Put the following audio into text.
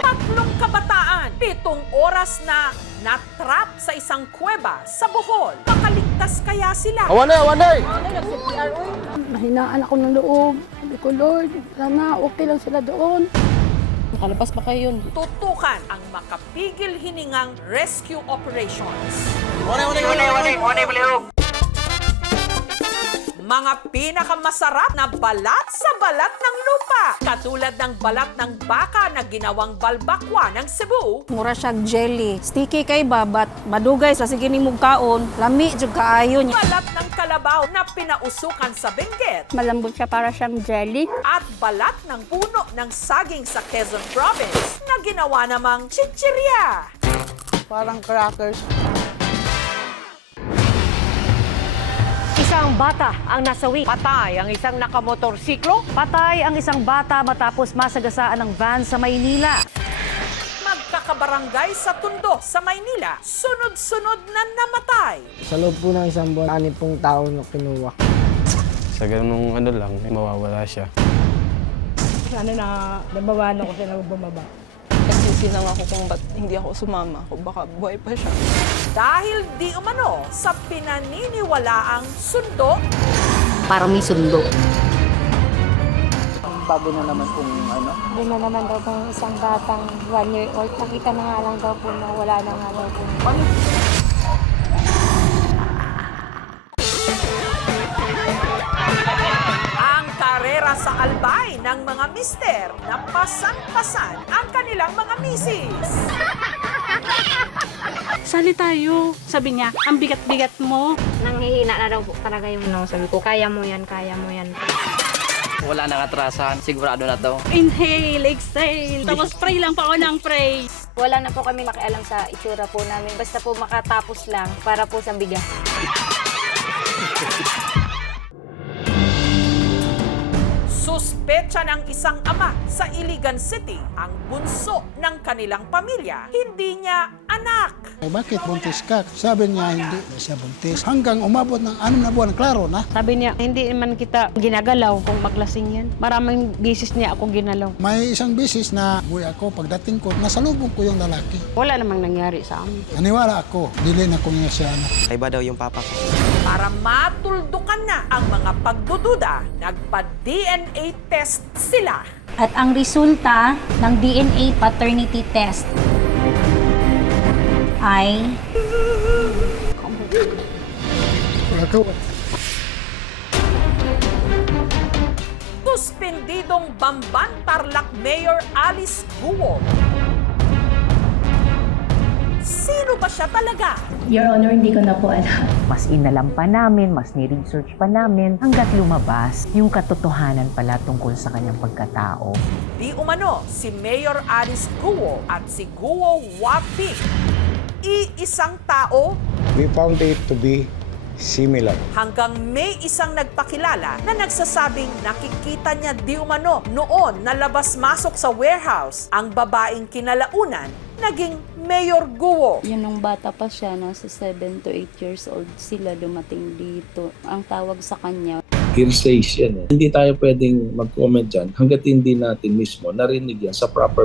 Tatlong kabataan, 7 oras na natrap sa isang kuweba sa Bohol. Makaligtas kaya sila? Awanay! Mahinaan ako ng loob. Sabi ko, Lord, sana okay lang sila doon. Nakalabas pa kayo yun. Tutukan ang makapigil hiningang rescue operations. Mga pinakamasarap na balat sa balat ng lupa. Katulad ng balat ng baka na ginawang balbakwa ng Cebu. Mura siyang jelly. Sticky kay babat. Madugay sa sige ni kaon. Lami jud kaayo niya. Balat ng kalabaw na pinausukan sa Benguet. Malambot siya para siyang jelly. At balat ng puno ng saging sa Quezon Province na ginawa namang chichirya. Parang crackers. Isang bata ang nasawi. Patay ang isang nakamotorsiklo. Patay ang isang bata matapos masagasaan ng van sa Maynila. Magkakabarangay sa Tondo sa Maynila, sunod-sunod na namatay. Sa loob po ng isang buwan, 6 tao na kinuha. Sa ganung lang, mawawala siya. Sana na nabawalan ko sila bumaba. Nagsisi lang ako kung ba't hindi ako sumama. Kung baka buhay pa siya. Dahil di umano sa pinaniniwalaang sundo, Para may sundo. Bago na naman kung ano. Hindi na naman daw pong isang batang 1 year old. Nakita na nga lang daw po na wala na nga daw po. ang karera sa albay ng mga mister na pasan-pasan ang kanilang mga misis. Sali tayo. Sabi niya, ang bigat-bigat mo. Nanghihina na daw po talaga yung sabi ko, kaya mo yan, kaya mo yan. Wala nang atrasan, sigurado na to. Inhale, exhale. Tapos pray lang pa ako ng pray. Wala na po kami makialam sa itsura po namin. Basta po makatapos lang para po sa bigas. Suspecha ng isang ama sa Iligan City ang bunso ng kanilang pamilya. Hindi niya anak. Bakit buntis ka? Sabi niya hindi na siya buntis. Hanggang umabot ng 6 na buwan, klaro na. Sabi niya, hindi man kita ginagalaw kung maglasing yan. Maraming beses niya ako ginalaw. May isang bisis na buhay ako, pagdating ko, nasalubong ko yung lalaki. Wala namang nangyari sa amin. Naniwala ako, dili na ko niya siya anak. Iba daw yung papa ko. Para matuldukan na ang mga pagdududa, nagpa-DNA test sila. At ang resulta ng DNA paternity test ay Suspendidong Bamban Tarlac Mayor Alice Guo. Sino ba siya talaga? Your Honor, hindi ko na po alam. Mas inalam pa namin, mas ni-research pa namin hanggat lumabas yung katotohanan pala tungkol sa kanyang pagkatao. Di umano si Mayor Alice Guo at si Guo Wapi. Iisang tao We found it to be similar. hanggang may isang nagpakilala na nagsasabing nakikita niya di umano noon na labas-masok sa warehouse ang babaeng kinalaunan naging Mayor Guo. Yun nung bata pa siya, nasa 7 to 8 years old sila dumating dito. Ang tawag sa kanya, Hearsays yan eh. Hindi tayo pwedeng mag-comment dyan hanggat hindi natin mismo narinig yan sa proper